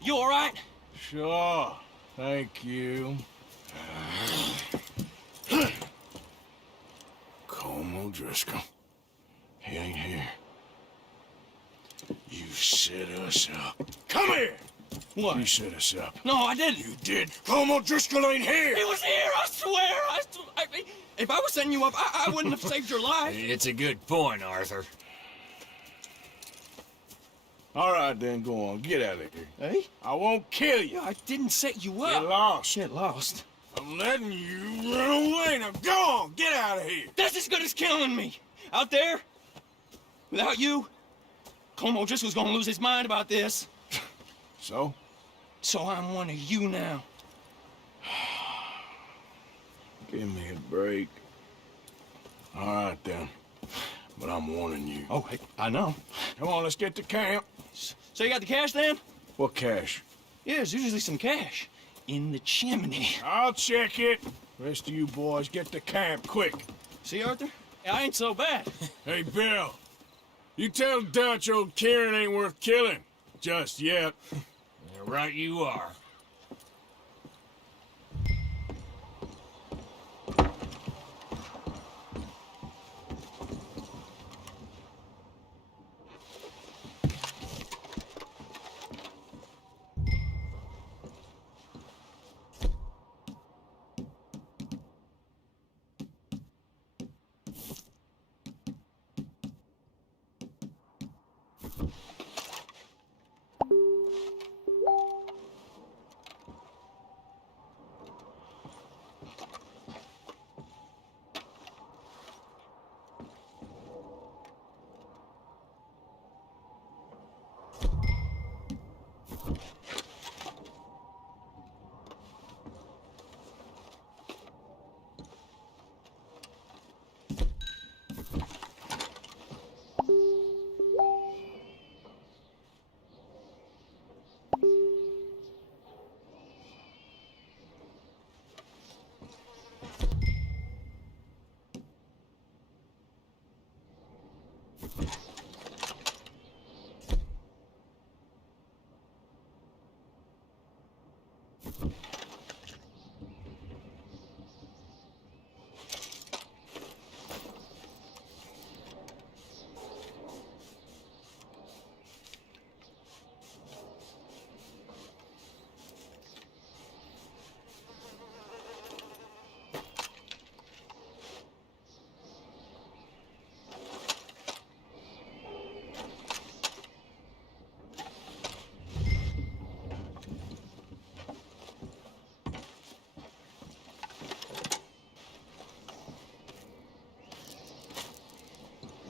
You all right? Sure. Thank you. Colm O'Driscoll. He ain't here. You set us up. Come here! What? You set us up. No, I didn't. You did. Colm O'Driscoll ain't here! He was here, I swear! If I was setting you up, I wouldn't have saved your life. It's a good point, Arthur. All right, then, go on. Get out of here. Hey? I won't kill you. I didn't set you up. Get lost. Get lost. I'm letting you run away. Now go on. Get out of here. That's as good as killing me. Out there, without you, Colm O'Driscoll's gonna lose his mind about this. So? So I'm one of you now. Give me a break. All right, then. But I'm warning you. Oh, I know. Come on, let's get to camp. So you got the cash then? What cash? Yeah, there's usually some cash. In the chimney. I'll check it. Rest of you boys, get to camp, quick. See, Arthur? I ain't so bad. Hey, Bill. You tell Dutch old Kieran ain't worth killing. Just yet. Right you are.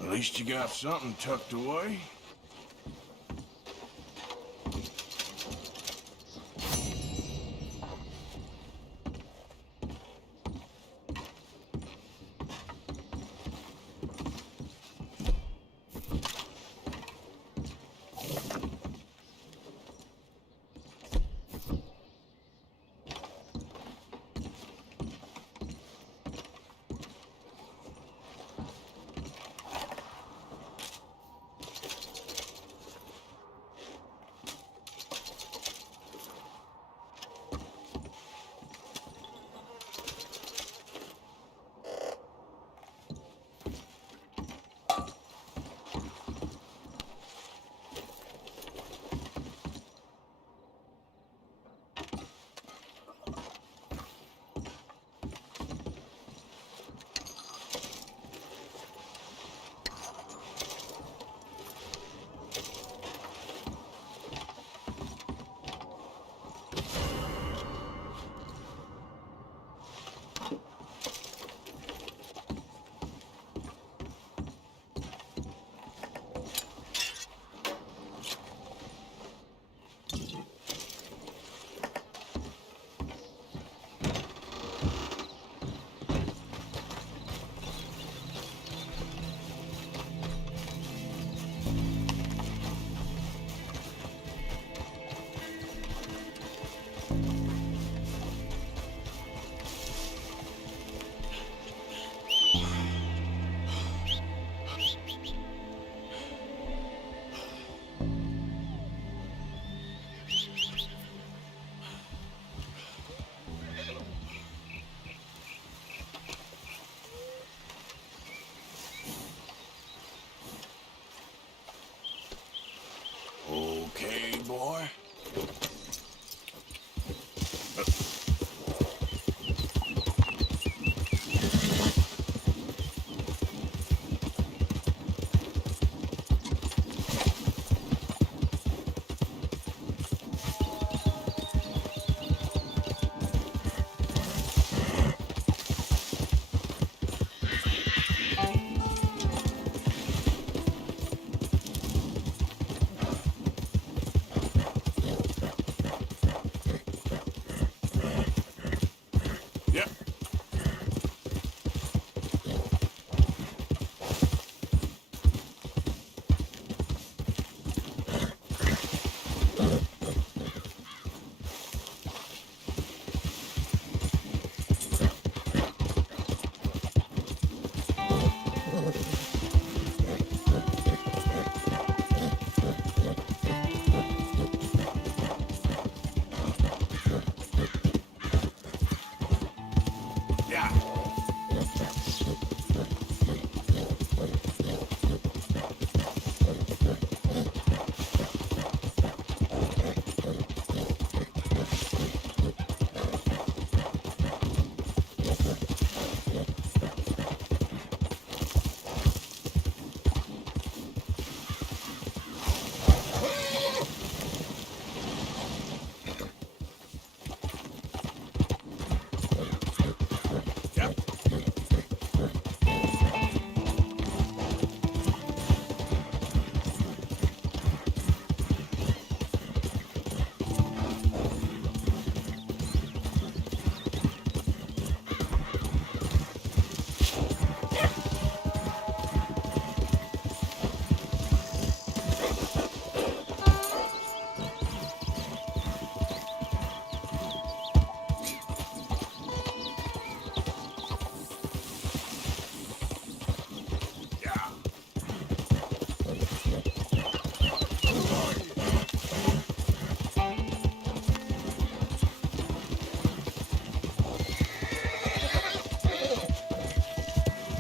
At least you got something tucked away.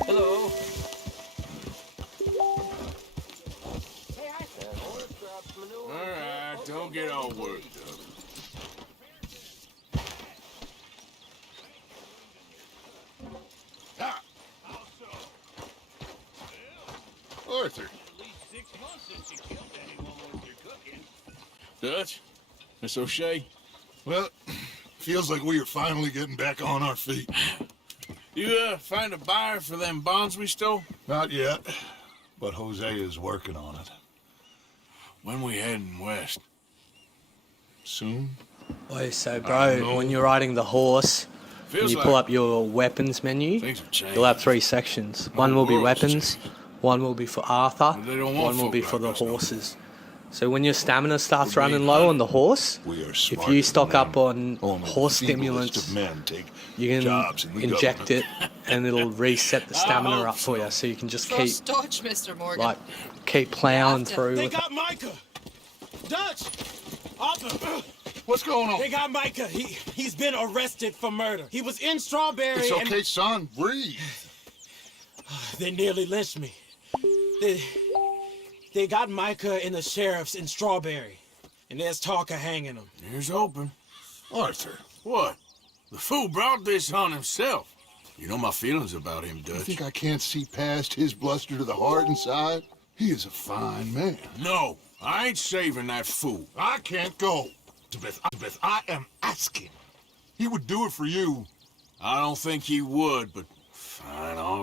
Hello. Alright, don't get all worked up. Arthur. Dutch? Miss O'Shea? Well, feels like we are finally getting back on our feet. You, find a buyer for them bonds we stole? Not yet, but Hosea is working on it. When we heading west? Soon? Wait, so bro, when you're riding the horse, when you pull up your weapons menu, you'll have 3 sections. One will be weapons, one will be for Arthur, one will be for the horses. So when your stamina starts running low on the horse, if you stock up on horse stimulants, you can inject it and it'll reset the stamina up for you, so you can just keep, Dutch, Mr. Morgan. like, keep plowing through. They with got Micah! Dutch! Arthur! What's going on? They got Micah. He's been arrested for murder. He was in Strawberry. It's okay, son. Breathe. They nearly lynched me. They got Micah and the sheriffs in Strawberry. And there's talk of hanging him. Here's hoping. Arthur. What? The fool brought this on himself. You know my feelings about him, Dutch. You think I can't see past his bluster to the heart inside? He is a fine man. No, I ain't saving that fool. I can't go. Elizabeth, I am asking. He would do it for you. I don't think he would, but fine, all